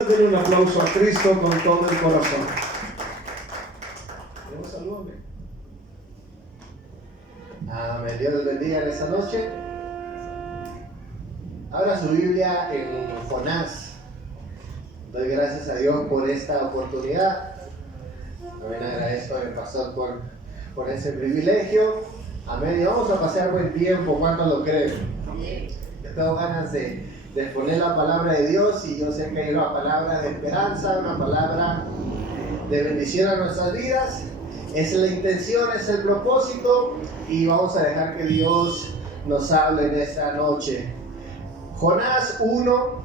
Denle un aplauso a Cristo con todo el corazón. Dios salúdame. Amén. Dios les bendiga en esta noche. Abra su Biblia en Jonás. Doy gracias a Dios por esta oportunidad. También agradezco al pastor por ese privilegio. Amén. Y vamos a pasar buen tiempo. ¿Cuántos lo creen? Yo tengo ganas de exponer la palabra de Dios, y yo sé que hay una palabra de esperanza, una palabra de bendición a nuestras vidas. Esa es la intención, es el propósito, y vamos a dejar que Dios nos hable en esta noche. Jonás 1,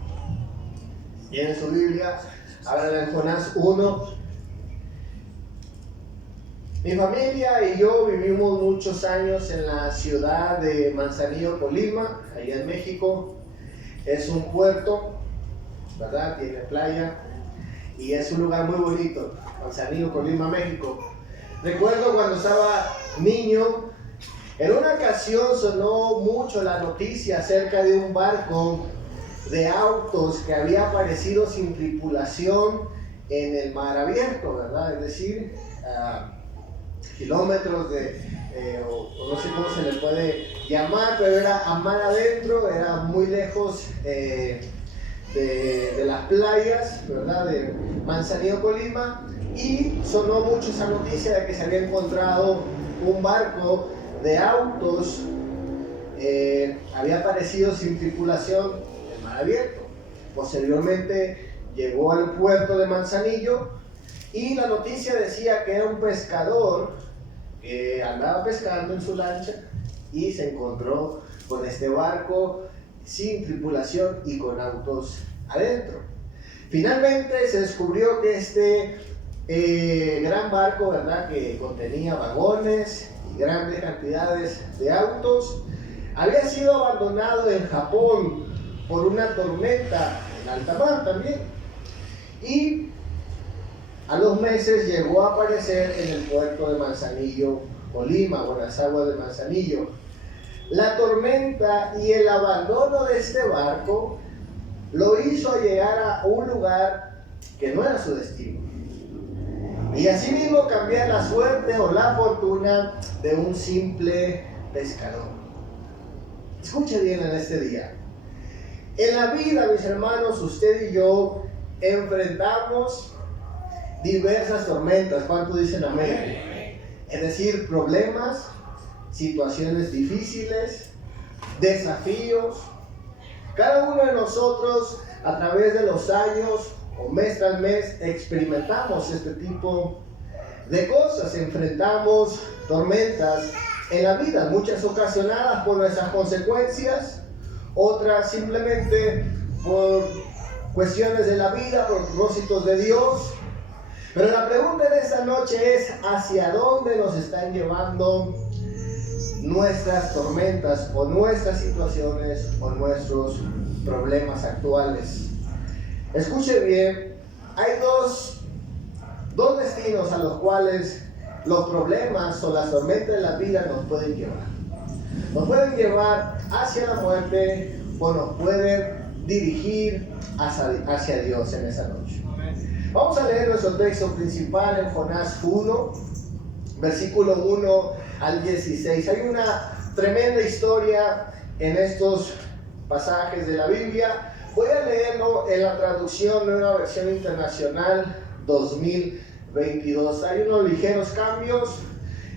tienen su Biblia, ábranla en Jonás 1. Mi familia y yo vivimos muchos años en la ciudad de Manzanillo, Colima, allá en México. Es un puerto, ¿verdad? Tiene playa y es un lugar muy bonito, Manzanillo, Colima, México. Recuerdo cuando estaba niño, en una ocasión sonó mucho la noticia acerca de un barco de autos que había aparecido sin tripulación en el mar abierto, ¿verdad? Es decir, kilómetros o no sé cómo se le puede llamar, pero era a mar adentro, era muy lejos de las playas, ¿verdad? De Manzanillo, Colima, y sonó mucho esa noticia de que se había encontrado un barco de autos, había aparecido sin tripulación en mar abierto. Posteriormente llegó al puerto de Manzanillo y la noticia decía que era un pescador que andaba pescando en su lancha y se encontró con este barco sin tripulación y con autos adentro. Finalmente se descubrió que este gran barco, ¿verdad?, que contenía vagones y grandes cantidades de autos, había sido abandonado en Japón por una tormenta en alta mar también, y a los meses llegó a aparecer en el puerto de Manzanillo, Colima, o en las aguas de Manzanillo. La tormenta y el abandono de este barco lo hizo llegar a un lugar que no era su destino, y así mismo cambiar la suerte o la fortuna de un simple pescador. Escuche bien en este día. En la vida, mis hermanos, usted y yo enfrentamos diversas tormentas. ¿Cuántos dicen amén? Es decir, problemas, situaciones difíciles, desafíos. Cada uno de nosotros, a través de los años o mes tras mes, experimentamos este tipo de cosas. Enfrentamos tormentas en la vida, muchas ocasionadas por nuestras consecuencias, otras simplemente por cuestiones de la vida, por propósitos de Dios. Pero la pregunta de esta noche es: ¿hacia dónde nos están llevando nuestras tormentas o nuestras situaciones o nuestros problemas actuales? Escuche bien, hay dos destinos a los cuales los problemas o las tormentas de la vida nos pueden llevar. Nos pueden llevar hacia la muerte o nos pueden dirigir hacia Dios en esa noche. Vamos a leer nuestro texto principal en Jonás 1, versículo 1 al 16. Hay una tremenda historia en estos pasajes de la Biblia. Voy a leerlo en la traducción de una versión internacional 2022. Hay unos ligeros cambios,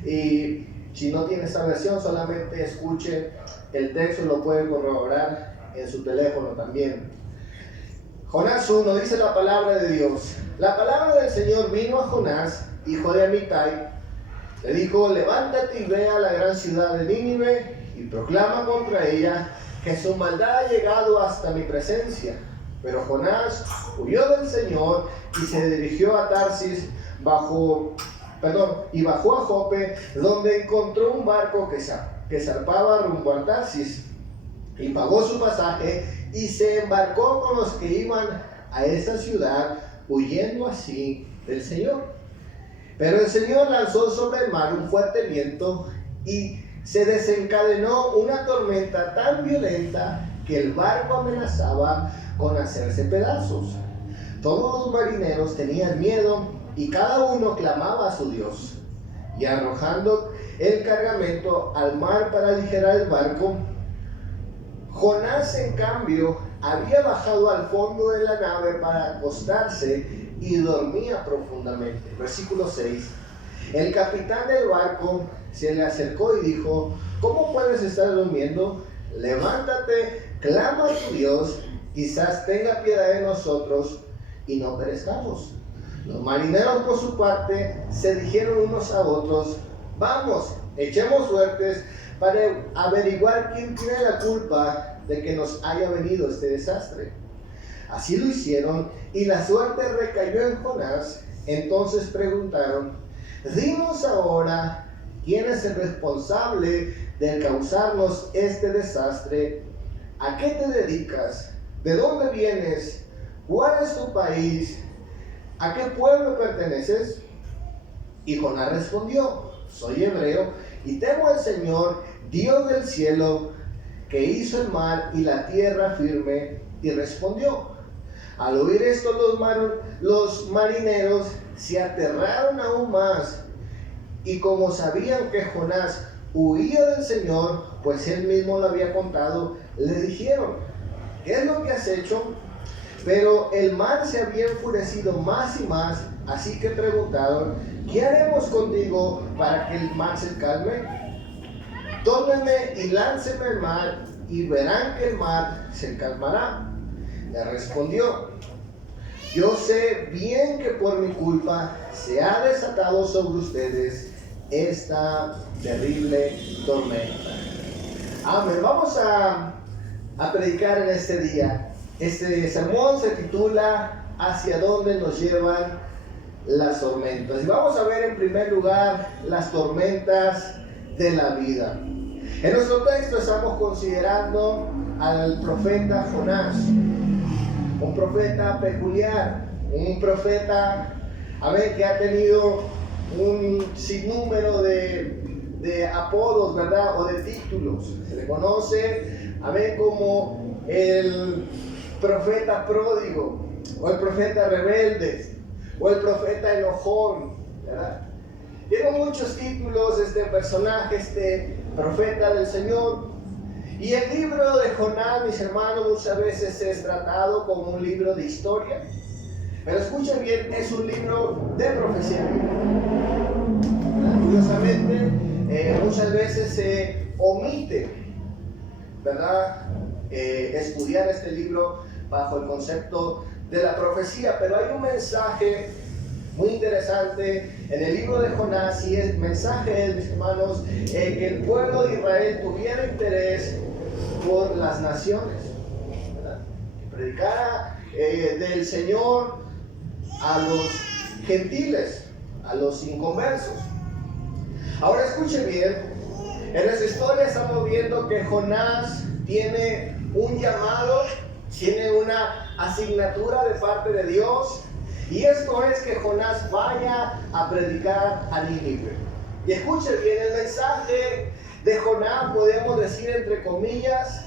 y si no tiene esta versión, solamente escuche el texto, lo puede corroborar en su teléfono también. Jonás 1, dice la palabra de Dios. La palabra del Señor vino a Jonás, hijo de Amitai. Le dijo: levántate y ve a la gran ciudad de Nínive y proclama contra ella que su maldad ha llegado hasta mi presencia. Pero Jonás huyó del Señor y se dirigió a Tarsis, y bajó a Jope, donde encontró un barco que zarpaba rumbo a Tarsis, y pagó su pasaje y se embarcó con los que iban a esa ciudad, huyendo así del Señor. Pero el Señor lanzó sobre el mar un fuerte viento y se desencadenó una tormenta tan violenta que el barco amenazaba con hacerse pedazos. Todos los marineros tenían miedo y cada uno clamaba a su Dios. Y arrojando el cargamento al mar para aligerar el barco, Jonás, en cambio, había bajado al fondo de la nave para acostarse y dormía profundamente. Versículo 6. El capitán del barco se le acercó y dijo: ¿Cómo puedes estar durmiendo? Levántate, clama a tu Dios, quizás tenga piedad de nosotros y no perezcamos. Los marineros, por su parte, se dijeron unos a otros: vamos, echemos suertes para averiguar quién tiene la culpa de que nos haya venido este desastre. Así lo hicieron y la suerte recayó en Jonás. Entonces preguntaron: dinos ahora, ¿quién es el responsable de causarnos este desastre? ¿A qué te dedicas? ¿De dónde vienes? ¿Cuál es tu país? ¿A qué pueblo perteneces? Y Jonás respondió: soy hebreo y temo al Señor, Dios del cielo, que hizo el mar y la tierra firme. Y respondió. Al oír esto, los marineros se aterraron aún más, y como sabían que Jonás huía del Señor, pues él mismo lo había contado, le dijeron: ¿qué es lo que has hecho? Pero el mar se había enfurecido más y más, así que preguntaron: ¿qué haremos contigo para que el mar se calme? Tómenme y lánceme al mar, y verán que el mar se calmará. Le respondió: yo sé bien que por mi culpa se ha desatado sobre ustedes esta terrible tormenta. Amén. Vamos a predicar en este día. Este sermón se titula ¿Hacia dónde nos llevan las tormentas? Y vamos a ver en primer lugar las tormentas de la vida. En nuestro texto estamos considerando al profeta Jonás, un profeta peculiar, un profeta que ha tenido un sinnúmero de apodos, ¿verdad? O de títulos. Se le conoce como el profeta pródigo, o el profeta rebelde, o el profeta enojón, ¿verdad? Tiene muchos títulos este personaje, este profeta del Señor. Y el libro de Jonás, mis hermanos, muchas veces es tratado como un libro de historia, pero escuchen bien, es un libro de profecía. Curiosamente, muchas veces se omite, ¿verdad?, estudiar este libro bajo el concepto de la profecía, pero hay un mensaje muy interesante en el libro de Jonás, y el mensaje es, mis hermanos, que el pueblo de Israel tuviera interés por las naciones, ¿verdad? Que predicara del Señor a los gentiles, a los inconversos. Ahora escuchen bien, en esta historia estamos viendo que Jonás tiene un llamado, tiene una asignatura de parte de Dios, y esto es que Jonás vaya a predicar a Nínive. Y escuchen bien, el mensaje de Jonás, podemos decir entre comillas,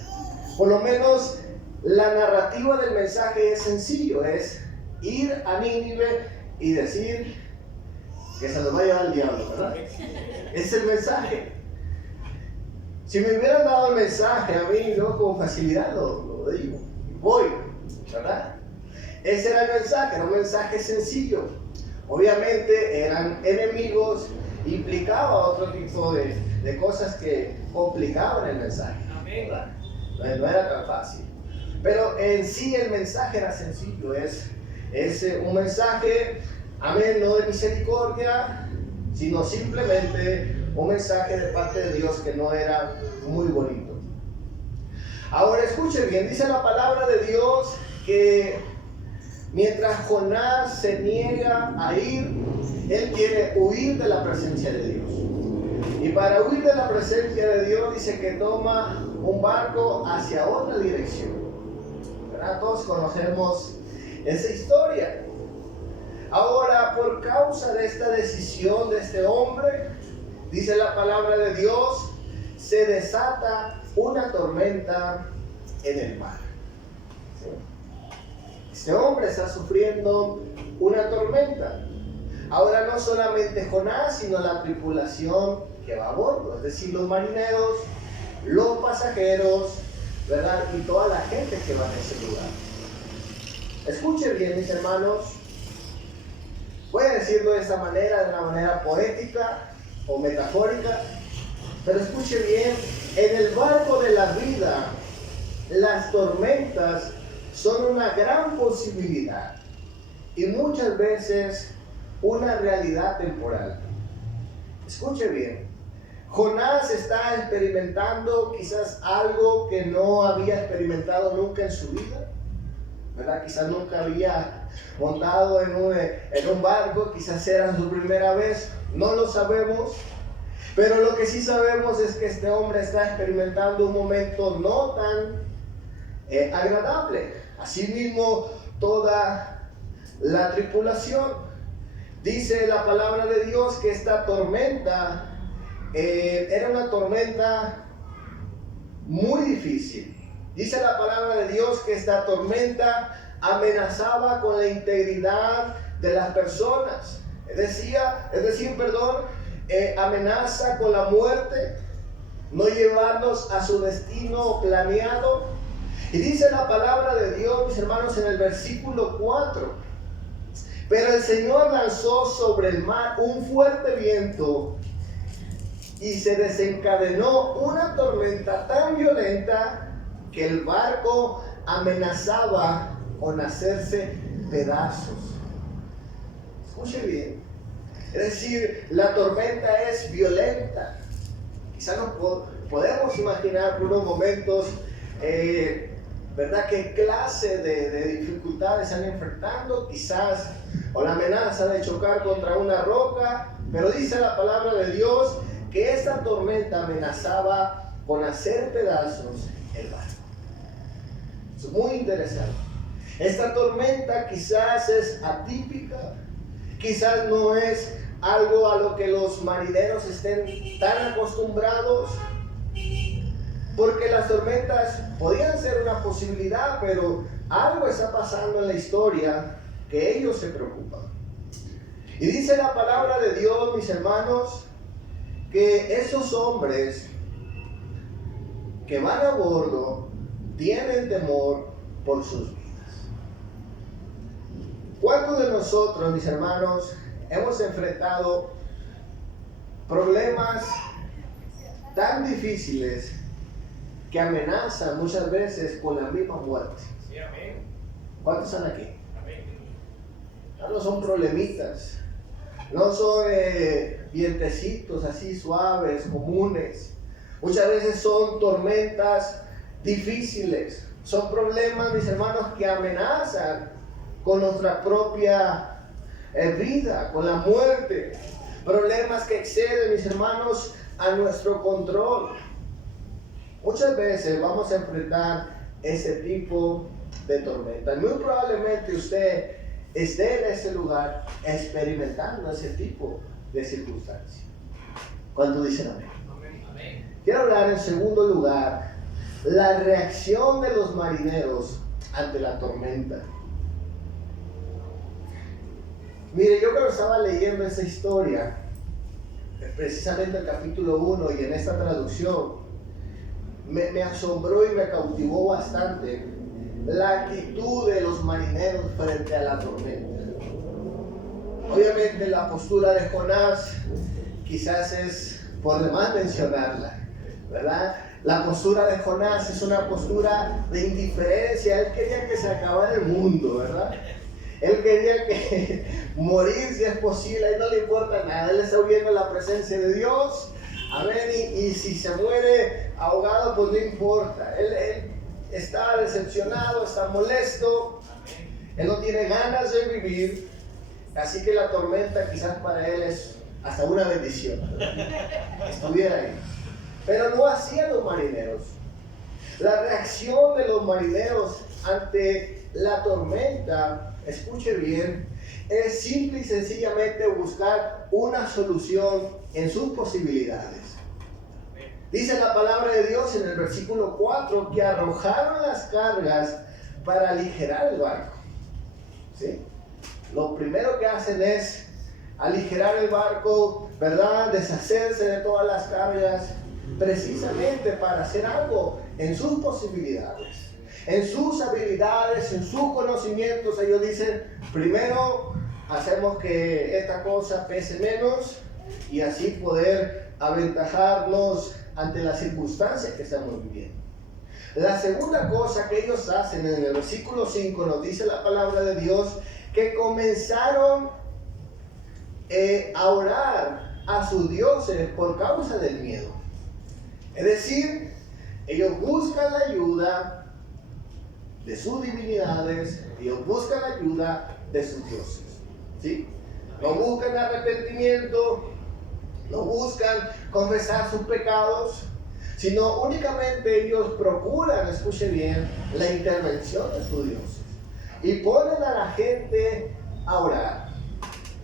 por lo menos la narrativa del mensaje es sencillo, es ir a Nínive y decir que se los va a llevar el diablo, ¿verdad? Es el mensaje. Si me hubieran dado el mensaje a mí, yo con facilidad lo digo, voy, ¿verdad? Ese era el mensaje, era un mensaje sencillo. Obviamente eran enemigos, implicaba otro tipo de cosas que complicaban el mensaje, ¿verdad? No era tan fácil. Pero en sí el mensaje era sencillo, es un mensaje, no de misericordia, sino simplemente un mensaje de parte de Dios que no era muy bonito. Ahora escuchen bien, dice la palabra de Dios que mientras Jonás se niega a ir, él quiere huir de la presencia de Dios. Y para huir de la presencia de Dios dice que toma un barco hacia otra dirección. ¿Verdad? Todos conocemos esa historia. Ahora, por causa de esta decisión de este hombre, dice la palabra de Dios, se desata una tormenta en el mar. ¿Sí? Este hombre está sufriendo una tormenta. Ahora no solamente Jonás, sino la tripulación que va a bordo, es decir, los marineros, los pasajeros, ¿verdad? Y toda la gente que va en ese lugar. Escuchen bien, mis hermanos. Voy a decirlo de esta manera, de una manera poética o metafórica, pero escuche bien, en el barco de la vida, las tormentas son una gran posibilidad y muchas veces una realidad temporal. Escuche bien, Jonás está experimentando quizás algo que no había experimentado nunca en su vida, ¿verdad? Quizás nunca había montado en un barco, quizás era su primera vez, no lo sabemos, pero lo que sí sabemos es que este hombre está experimentando un momento no tan agradable. Asimismo, toda la tripulación. Dice la palabra de Dios que esta tormenta era una tormenta muy difícil. Dice la palabra de Dios que esta tormenta amenazaba con la integridad de las personas. Amenaza con la muerte, no llevarlos a su destino planeado. Y dice la palabra de Dios, mis hermanos, en el versículo 4: pero el Señor lanzó sobre el mar un fuerte viento y se desencadenó una tormenta tan violenta que el barco amenazaba con hacerse pedazos. Escuche bien. Es decir, la tormenta es violenta. Quizá nos podemos imaginar por unos momentos, ¿verdad?, qué clase de dificultades están enfrentando, quizás, o la amenaza de chocar contra una roca, pero dice la palabra de Dios que esta tormenta amenazaba con hacer pedazos el barco. Es muy interesante. Esta tormenta quizás es atípica, quizás no es algo a lo que los marineros estén tan acostumbrados, porque las tormentas podían ser una posibilidad, pero algo está pasando en la historia que ellos se preocupan. Y dice la palabra de Dios, mis hermanos, que esos hombres que van a bordo tienen temor por sus vidas. ¿Cuántos de nosotros, mis hermanos, hemos enfrentado problemas tan difíciles que amenazan muchas veces con la misma muerte? Sí, amén. ¿Cuántos están aquí? Amén. No son problemitas, no son vientecitos así suaves, comunes. Muchas veces son tormentas difíciles, son problemas, mis hermanos, que amenazan con nuestra propia vida, con la muerte. Problemas que exceden, mis hermanos, a nuestro control. Muchas veces vamos a enfrentar ese tipo de tormenta. Muy probablemente usted esté en ese lugar experimentando ese tipo de circunstancias. ¿Cuántos dicen amén? Amén. Quiero hablar en segundo lugar, la reacción de los marineros ante la tormenta. Mire, yo cuando estaba leyendo esa historia, precisamente el capítulo 1 y en esta traducción, me asombró y me cautivó bastante la actitud de los marineros frente a la tormenta. Obviamente la postura de Jonás quizás es por demás mencionarla, ¿verdad? La postura de Jonás es una postura de indiferencia. Él quería que se acabara el mundo, ¿verdad? Él quería que morir si es posible, a él no le importa nada. Él está huyendo la presencia de Dios, amén, y si se muere ahogado, pues no importa. Él está decepcionado, está molesto, él no tiene ganas de vivir, así que la tormenta quizás para él es hasta una bendición, ¿verdad?, que estuviera ahí. Pero no hacían los marineros. La reacción de los marineros ante la tormenta, escuche bien, es simple y sencillamente buscar una solución en sus posibilidades. Dice la palabra de Dios en el versículo 4 que arrojaron las cargas para aligerar el barco. ¿sí? Lo primero que hacen es aligerar el barco, ¿verdad? Deshacerse de todas las cargas, precisamente para hacer algo en sus posibilidades, en sus habilidades, en sus conocimientos. Ellos dicen, primero hacemos que esta cosa pese menos y así poder aventajarnos ante las circunstancias que estamos viviendo. La segunda cosa que ellos hacen en el versículo 5 nos dice la palabra de Dios que comenzaron a orar a sus dioses por causa del miedo. Es decir, ellos buscan la ayuda de sus divinidades, ellos buscan la ayuda de sus dioses, ¿sí? No buscan arrepentimiento, no buscan confesar sus pecados, sino únicamente ellos procuran, escuche bien, la intervención de sus dioses y ponen a la gente a orar.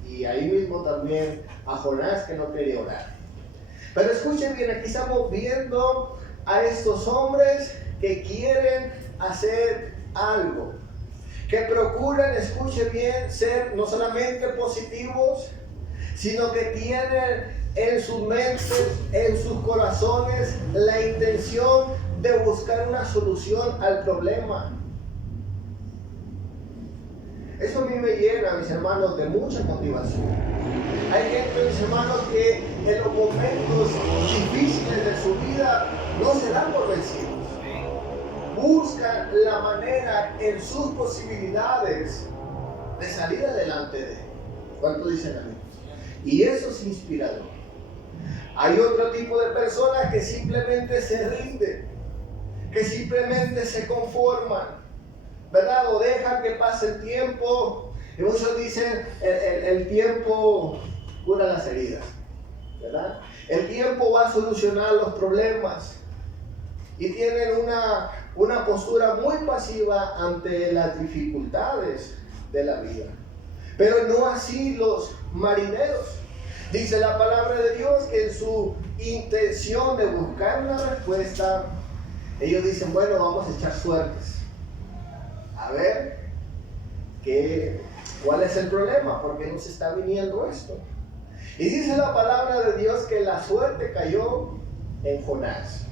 Y ahí mismo también a Jonás, que no quería orar. Pero escuchen bien, aquí estamos viendo a estos hombres que quieren hacer algo, que procuran, escuchen bien, ser no solamente positivos, sino que tienen en sus mentes, en sus corazones, la intención de buscar una solución al problema. Eso a mí me llena, mis hermanos, de mucha motivación. Hay gente, mis hermanos, que en los momentos difíciles de su vida no se dan por vencidos. Buscan la manera en sus posibilidades de salir adelante de él. ¿Cuánto dicen amén? Y eso es inspirador. Hay otro tipo de personas que simplemente se rinden, que simplemente se conforman, ¿verdad? O dejan que pase el tiempo. Y muchos dicen, el tiempo cura las heridas, ¿verdad? El tiempo va a solucionar los problemas. Y tienen una postura muy pasiva ante las dificultades de la vida. Pero no así los marineros. Dice la palabra de Dios que en su intención de buscar una respuesta, ellos dicen, bueno, vamos a echar suertes. A ver, ¿cuál es el problema? ¿Por qué nos está viniendo esto? Y dice la palabra de Dios que la suerte cayó en Jonás.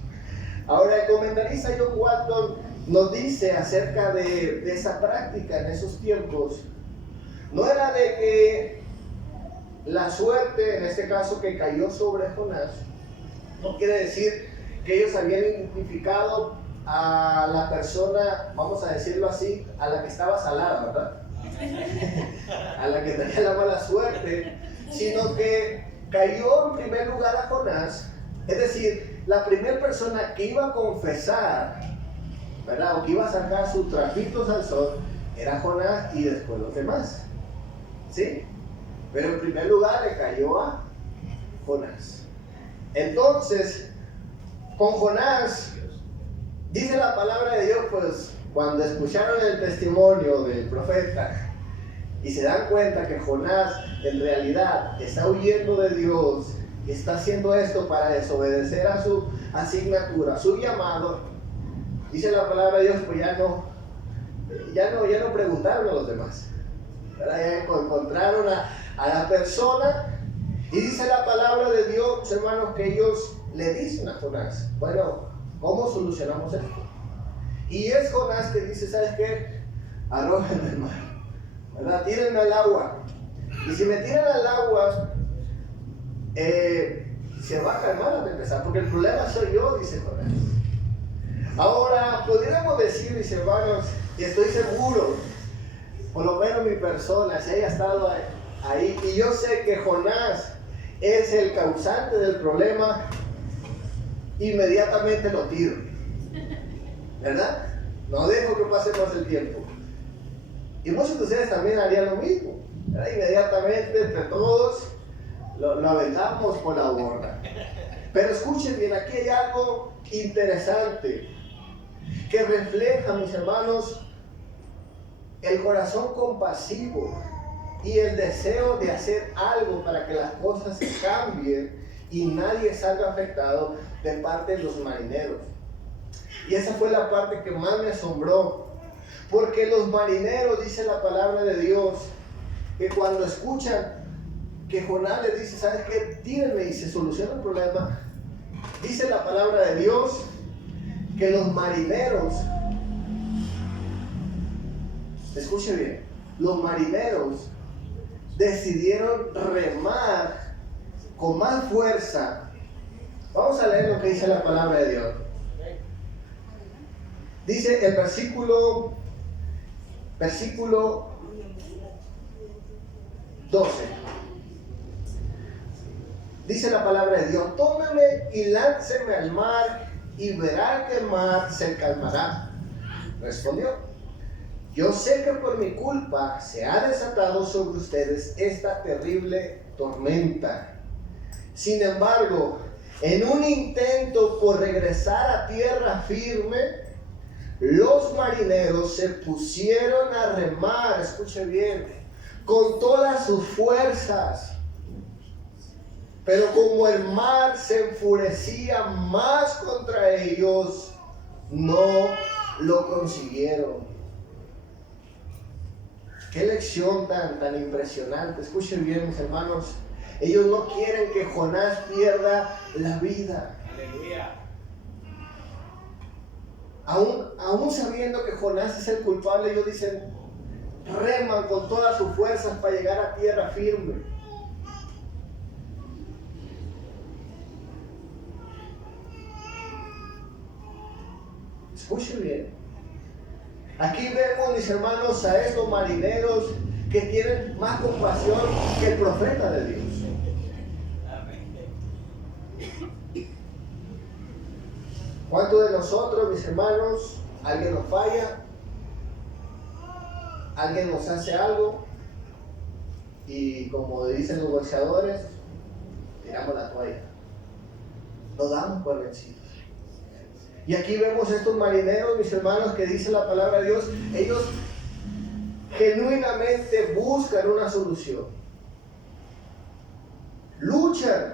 Ahora el comentarista John Walton nos dice acerca de esa práctica en esos tiempos. No era de que la suerte, en este caso que cayó sobre Jonás, no quiere decir que ellos habían identificado a la persona, vamos a decirlo así, a la que estaba salada, ¿verdad? A la que tenía la mala suerte, sino que cayó en primer lugar a Jonás. Es decir, la primera persona que iba a confesar, ¿verdad? O que iba a sacar sus trapitos al sol era Jonás y después los demás, ¿sí? Pero en primer lugar le cayó a Jonás. Entonces, con Jonás, dice la palabra de Dios, pues cuando escucharon el testimonio del profeta y se dan cuenta que Jonás en realidad está huyendo de Dios y está haciendo esto para desobedecer a su asignatura, a su llamado, dice la palabra de Dios, pues ya no preguntaron a los demás. Ya encontraron a la persona y dice la palabra de Dios, hermanos, que ellos le dicen a Jonás, bueno, ¿cómo solucionamos esto? Y es Jonás que dice, ¿sabes qué? Arrójenme al mar, ¿verdad? Tírenme al agua. Y si me tiran al agua, se va a calmar al empezar, porque el problema soy yo, dice Jonás. Ahora, podríamos decir, mis hermanos, y estoy seguro, por lo menos mi persona, si haya estado ahí, y yo sé que Jonás es el causante del problema, inmediatamente lo tiro, ¿verdad? No dejo que pase más el tiempo. Y muchos de ustedes también harían lo mismo, ¿verdad? Inmediatamente entre todos lo aventamos por la borda. Pero escuchen bien, aquí hay algo interesante que refleja, mis hermanos, el corazón compasivo y el deseo de hacer algo para que las cosas se cambien y nadie salga afectado de parte de los marineros. Y esa fue la parte que más me asombró. Porque los marineros, dice la palabra de Dios, que cuando escuchan que Jonás les dice, ¿sabes qué? Tírenme y se soluciona el problema. Dice la palabra de Dios que los marineros, escuche bien, los marineros decidieron remar con más fuerza. Vamos a leer lo que dice la palabra de Dios. Dice el versículo 12. Dice la palabra de Dios: tómeme y lánceme al mar y verá que el mar se calmará. Respondió: yo sé que por mi culpa se ha desatado sobre ustedes esta terrible tormenta. Sin embargo, en un intento por regresar a tierra firme, los marineros se pusieron a remar, escuche bien, con todas sus fuerzas. Pero como el mar se enfurecía más contra ellos, no lo consiguieron. Qué lección tan impresionante. Escuchen bien, mis hermanos. Ellos no quieren que Jonás pierda la vida. Aleluya. Aún sabiendo que Jonás es el culpable, ellos dicen, reman con todas sus fuerzas para llegar a tierra firme. Escuchen bien. Aquí vemos, mis hermanos, a estos marineros que tienen más compasión que el profeta de Dios. ¿Cuántos de nosotros, mis hermanos, alguien nos falla, alguien nos hace algo y, como dicen los boxeadores, tiramos la toalla, nos damos por vencidos? Y aquí vemos estos marineros, mis hermanos, que dice la palabra de Dios, ellos genuinamente buscan una solución, luchan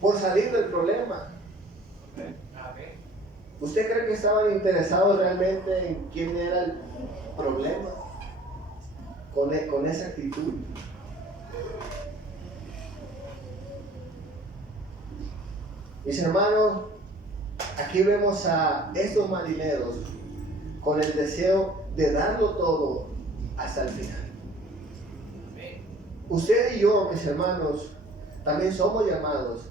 por salir del problema. ¿Usted cree que estaban interesados realmente en quién era el problema con esa actitud? Mis hermanos, aquí vemos a estos marineros con el deseo de darlo todo hasta el final. Usted y yo, mis hermanos, también somos llamados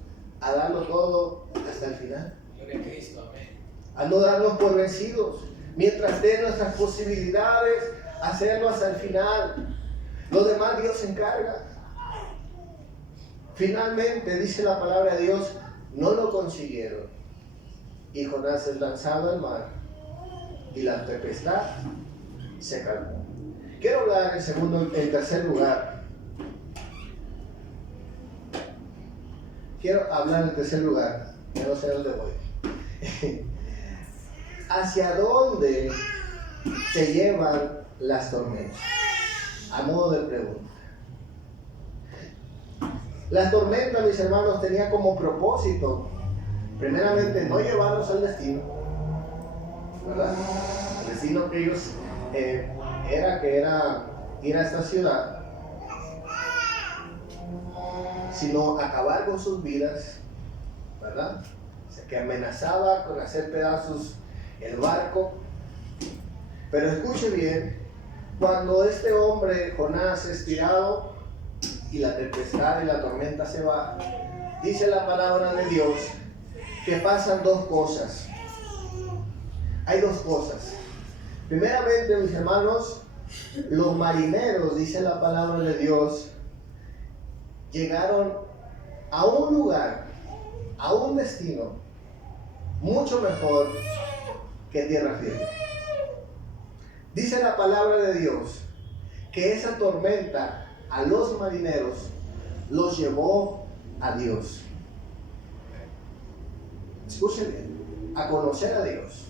a darlo todo hasta el final. Gloria a Cristo, amén. A no darnos por vencidos, mientras den nuestras posibilidades, hacerlo hasta el final. Lo demás Dios se encarga. Finalmente, dice la palabra de Dios, no lo consiguieron. Y Jonás es lanzado al mar y la tempestad se calmó. Quiero hablar en tercer lugar. Ya no sé dónde voy. ¿Hacia dónde te llevan las tormentas? A modo de pregunta. La tormenta, mis hermanos, tenía como propósito, primeramente, no llevarlos al destino, ¿verdad? El destino que ellos era ir a esta ciudad, sino acabar con sus vidas, ¿verdad? O sea, que amenazaba con hacer pedazos el barco. Pero escuche bien, cuando este hombre, Jonás, es tirado y la tempestad y la tormenta se va, dice la palabra de Dios que pasan dos cosas. Hay dos cosas. Primeramente, mis hermanos, los marineros, dice la palabra de Dios, llegaron a un lugar, a un destino mucho mejor que tierra firme. Dice la palabra de Dios que esa tormenta a los marineros los llevó a Dios. Escúchenme, a conocer a Dios.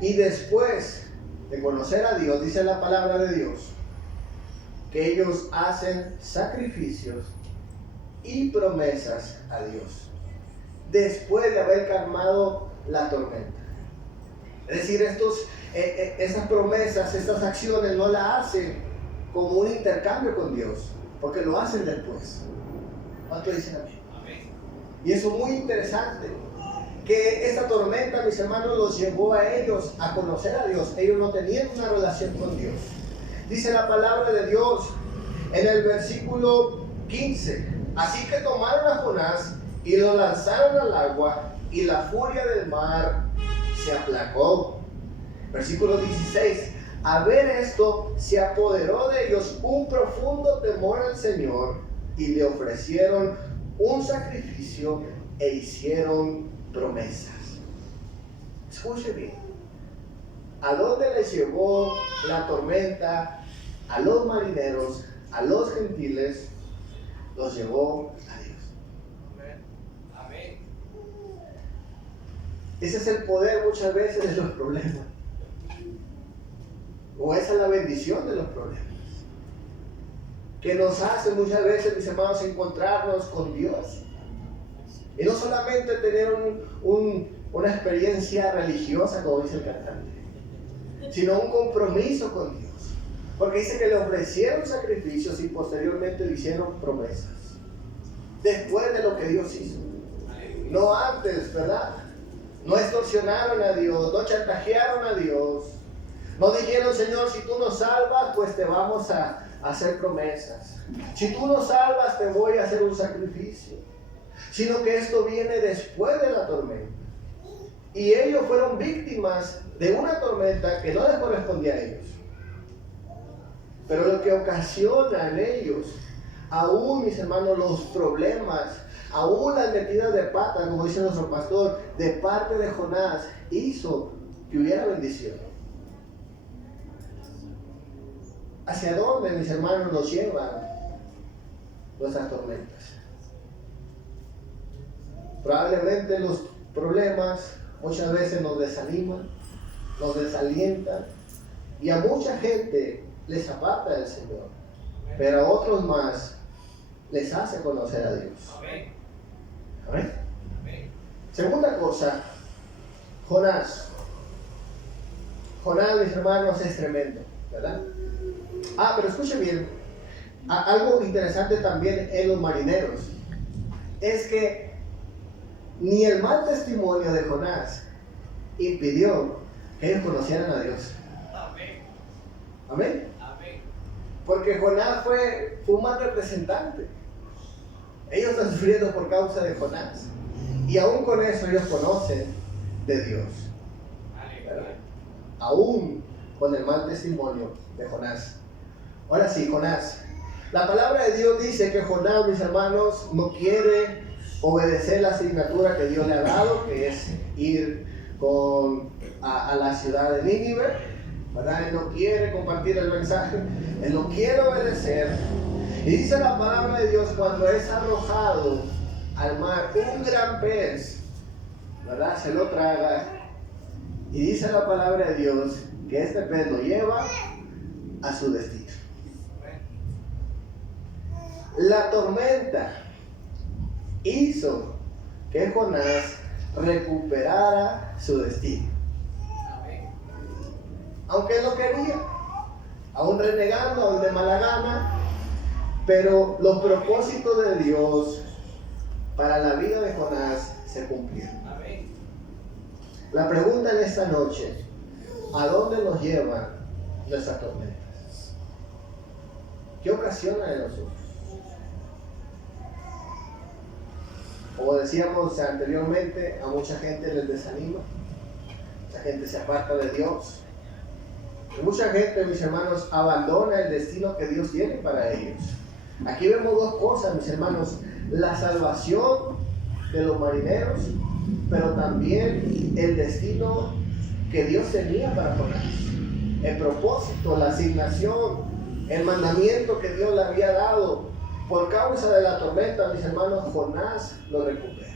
Y después de conocer a Dios, dice la palabra de Dios, que ellos hacen sacrificios y promesas a Dios después de haber calmado la tormenta. Es decir, esas promesas, estas acciones no las hacen como un intercambio con Dios, porque lo hacen después. ¿Cuánto dicen a mí? Y eso es muy interesante, que esta tormenta, mis hermanos, los llevó a ellos a conocer a Dios. Ellos no tenían una relación con Dios. Dice la palabra de Dios en el versículo 15: así que tomaron a Jonás y lo lanzaron al agua, y la furia del mar se aplacó. Versículo 16: al ver esto, se apoderó de ellos un profundo temor al Señor, y le ofrecieron un sacrificio e hicieron promesas. Escuche bien. ¿A dónde les llevó la tormenta? A los marineros, a los gentiles, los llevó a Dios. Amén. Ese es el poder muchas veces de los problemas. O esa es la bendición de los problemas, que nos hace muchas veces, mis hermanos, encontrarnos con Dios. Y no solamente tener una experiencia religiosa, como dice el cantante, sino un compromiso con Dios. Porque dice que le ofrecieron sacrificios y posteriormente le hicieron promesas. Después de lo que Dios hizo. No antes, ¿verdad? No extorsionaron a Dios, no chantajearon a Dios. No dijeron: Señor, si tú nos salvas, pues te vamos a hacer promesas. Si tú nos salvas, te voy a hacer un sacrificio. Sino que esto viene después de la tormenta. Y ellos fueron víctimas de una tormenta que no les correspondía a ellos. Pero lo que ocasiona en ellos, aún, mis hermanos, los problemas, aún las metidas de pata, como dice nuestro pastor, de parte de Jonás, hizo que hubiera bendición. ¿Hacia dónde, mis hermanos, nos llevan nuestras tormentas? Probablemente los problemas muchas veces nos desaniman, nos desalientan, y a mucha gente les aparta del Señor, pero a otros más les hace conocer a Dios. Amén. Amén. Segunda cosa, Jonás. Jonás, mis hermanos, es tremendo, ¿verdad? Pero escuchen bien, algo interesante también en los marineros es que ni el mal testimonio de Jonás impidió que ellos conocieran a Dios. Amén. Amén. Amén. Porque Jonás fue un mal representante. Ellos están sufriendo por causa de Jonás. Y aún con eso ellos conocen de Dios. ¿Verdad? Aún con el mal testimonio de Jonás. Ahora sí, Jonás. La palabra de Dios dice que Jonás, mis hermanos, no quiere obedecer la asignatura que Dios le ha dado, que es ir a la ciudad de Nínive, ¿verdad? Él no quiere compartir el mensaje, él no quiere obedecer. Y dice la palabra de Dios, cuando es arrojado al mar un gran pez, ¿verdad? Se lo traga. Y dice la palabra de Dios que este pez lo lleva a su destino. La tormenta hizo que Jonás recuperara su destino. Aunque él lo quería, aún renegando, aún de mala gana, pero los propósitos de Dios para la vida de Jonás se cumplieron. La pregunta en esta noche: ¿a dónde nos llevan nuestras tormentas? ¿Qué ocasiona en nosotros? Como decíamos anteriormente, a mucha gente les desanima, mucha gente se aparta de Dios, y mucha gente, mis hermanos, abandona el destino que Dios tiene para ellos. Aquí vemos dos cosas, mis hermanos: la salvación de los marineros, pero también el destino que Dios tenía para Jonás. El propósito, la asignación, el mandamiento que Dios le había dado. Por causa de la tormenta, mis hermanos, Jonás lo recupera.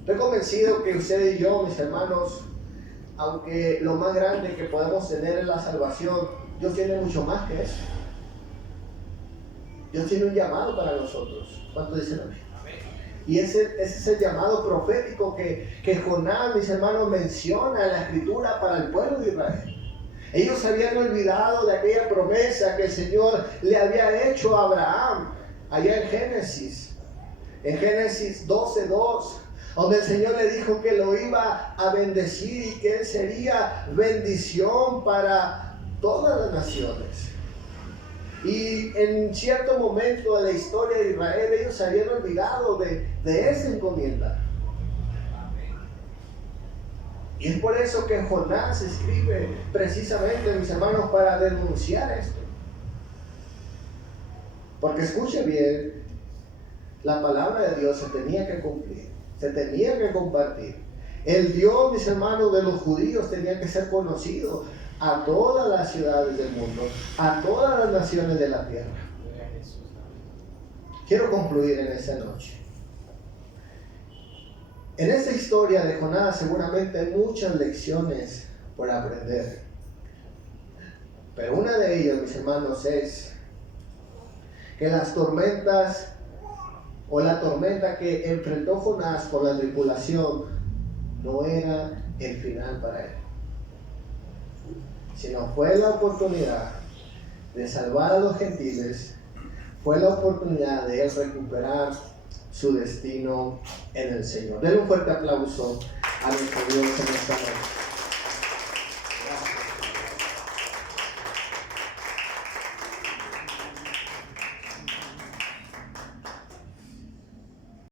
Estoy convencido que usted y yo, mis hermanos, aunque lo más grande que podemos tener es la salvación, Dios tiene mucho más que eso. Dios tiene un llamado para nosotros. ¿Cuánto dicen amén? Y ese es el llamado profético que Jonás, mis hermanos, menciona en la Escritura para el pueblo de Israel. Ellos se habían olvidado de aquella promesa que el Señor le había hecho a Abraham, allá en Génesis 12:2, donde el Señor le dijo que lo iba a bendecir y que él sería bendición para todas las naciones. Y en cierto momento de la historia de Israel, ellos se habían olvidado de esa encomienda. Y es por eso que Jonás escribe precisamente, mis hermanos, para denunciar esto. Porque escuche bien, la palabra de Dios se tenía que cumplir, se tenía que compartir. El Dios, mis hermanos, de los judíos tenía que ser conocido a todas las ciudades del mundo, a todas las naciones de la tierra. Quiero concluir en esta noche. En esta historia de Jonás seguramente hay muchas lecciones por aprender. Pero una de ellas, mis hermanos, es que las tormentas o la tormenta que enfrentó Jonás con la tripulación no era el final para él, sino fue la oportunidad de salvar a los gentiles, fue la oportunidad de él recuperar su destino en el Señor. Denle un fuerte aplauso a nuestro Dios en esta noche.